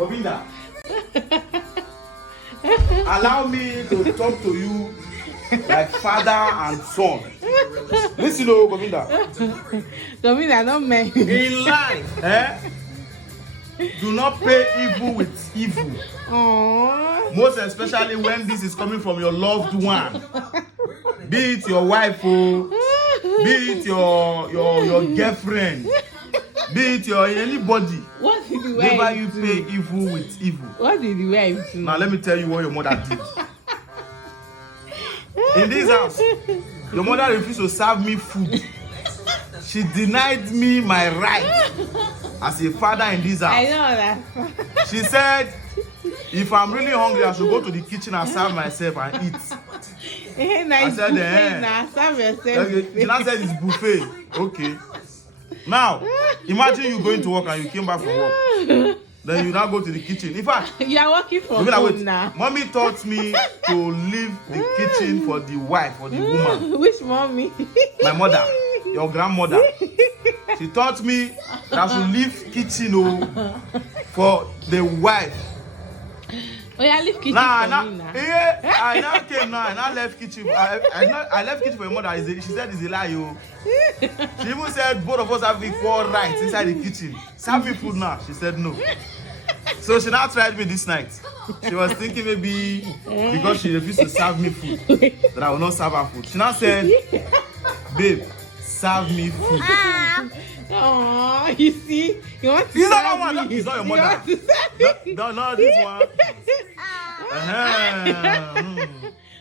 Govinda, allow me to talk to you like father and son. Listen, oh, Govinda. Govinda, don't make In life, do not pay evil with evil. Aww. Most especially when this is coming from your loved one. Be it your wife, oh, be it your girlfriend, be it your anybody. What did the Never wife you do? pay evil with evil. What did the wife do? Now let me tell you what your mother did. In this house, your mother refused to serve me food. She denied me my right as a father in this house. I know that. She said, if I'm really hungry, I should go to the kitchen and serve myself and eat. I said, serve yourself. Okay. She now said it's buffet. Okay. Now, imagine you going to work and you came back from work. Then you now go to the kitchen. In fact, You are working from home now. Mommy taught me to leave the kitchen for the wife or the woman. Which mommy? My mother, your grandmother. She taught me that I should leave kitchen for the wife. Oh, yeah, leave kitchen Nah, for me now. yeah, I now came now and I left kitchen. I left kitchen for your mother. She said it's a lie, yo. She even said both of us have equal rights inside the kitchen. Serve me food now. She said no. So she now tried me this night. She was thinking maybe because she refused to serve me food that I will not serve her food. She now said, babe, serve me food. Oh, you see, you want to It's not serve that one. me. It's not your You mother. want to serve me. No, this one.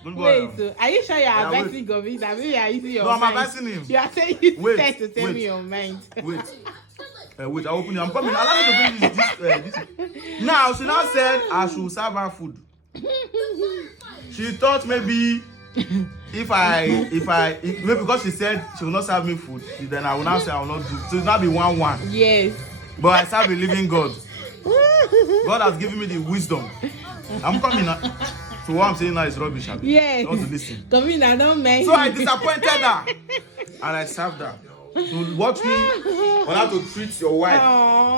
Good boy. Wait, so are you sure you're Yeah, advising Govinda? Maybe you are using your No, I'm mind. advising him. You are saying you Wait, said to tell wait. me your mind. Wait, I'll open it. I'm coming. Allow me to finish this. Now, she now said I should serve her food. She thought maybe maybe because she said she will not serve me food, then I will now say I will not do. So it will not be 1-1. Yes. But I serve a living God. God has given me the wisdom. I'm coming now. So what I'm saying now is rubbish. Yes. You want to listen. Govinda, don't mind. So I disappointed her. And I served her. So watch me on how to treat your wife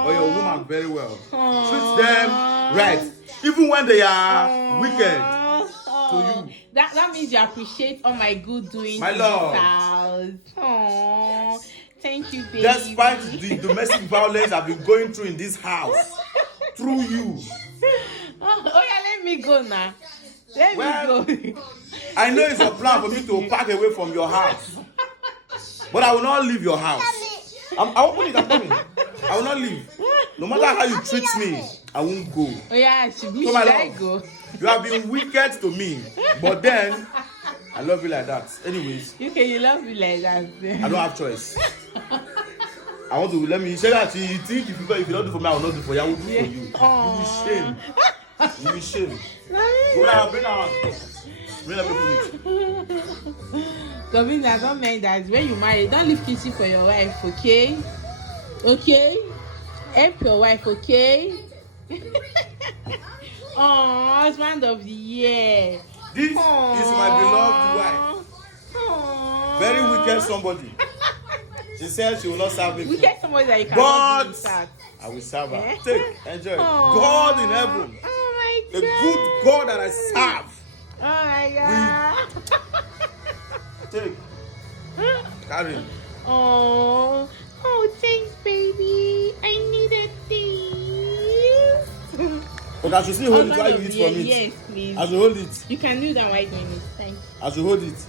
or your woman very well. Treat them right. Even when they are wicked to you. That means you appreciate all my good doings My in love. this house. Aww. Thank you, baby. Despite the domestic violence I've been going through in this house, through you. Oh yeah, let me go now. Let me go. I know it's a plan for me to pack away from your house. But I will not leave your house. I'm coming. I will not leave. No matter how you treat me, I won't go. Oh yeah, should So my I love, go? you have been wicked to me, but then I love you like that. Anyways, Okay, you love me like that. I don't have choice. I want to let me say that you think if you don't do for me, I will not do for you. I will do for you. You will shame. You will shame. Go now, bring her on. Bring her people. Govinda, don't mind that. When you marry, don't leave kitchen for your wife, okay? Okay? Help your wife, okay? Oh, husband of the year. This is my beloved wife. Aww. Very wicked somebody. She said she will not serve me. We get somebody that you can But I will serve her. Take, enjoy. Aww. God in heaven. Oh my The God. good God that I serve. Oh my God. Take. Carry. Oh, thanks, baby. I needed this. But I should still hold it while you eat from it. Yes, please. I should hold it. You can do that while doing it. Thanks. I should hold it.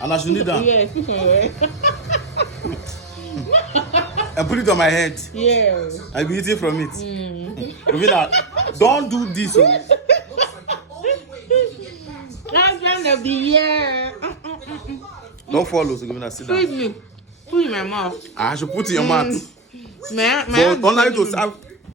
And I should kneel down. Yes. And put it on my head. Yeah. I'll be eating from it. Rovina, don't do this. Husband of the year. Don't follow, so Rovina, sit Feed down. me. Put it in my mouth. I should put it in your mouth. My But don't like to serve.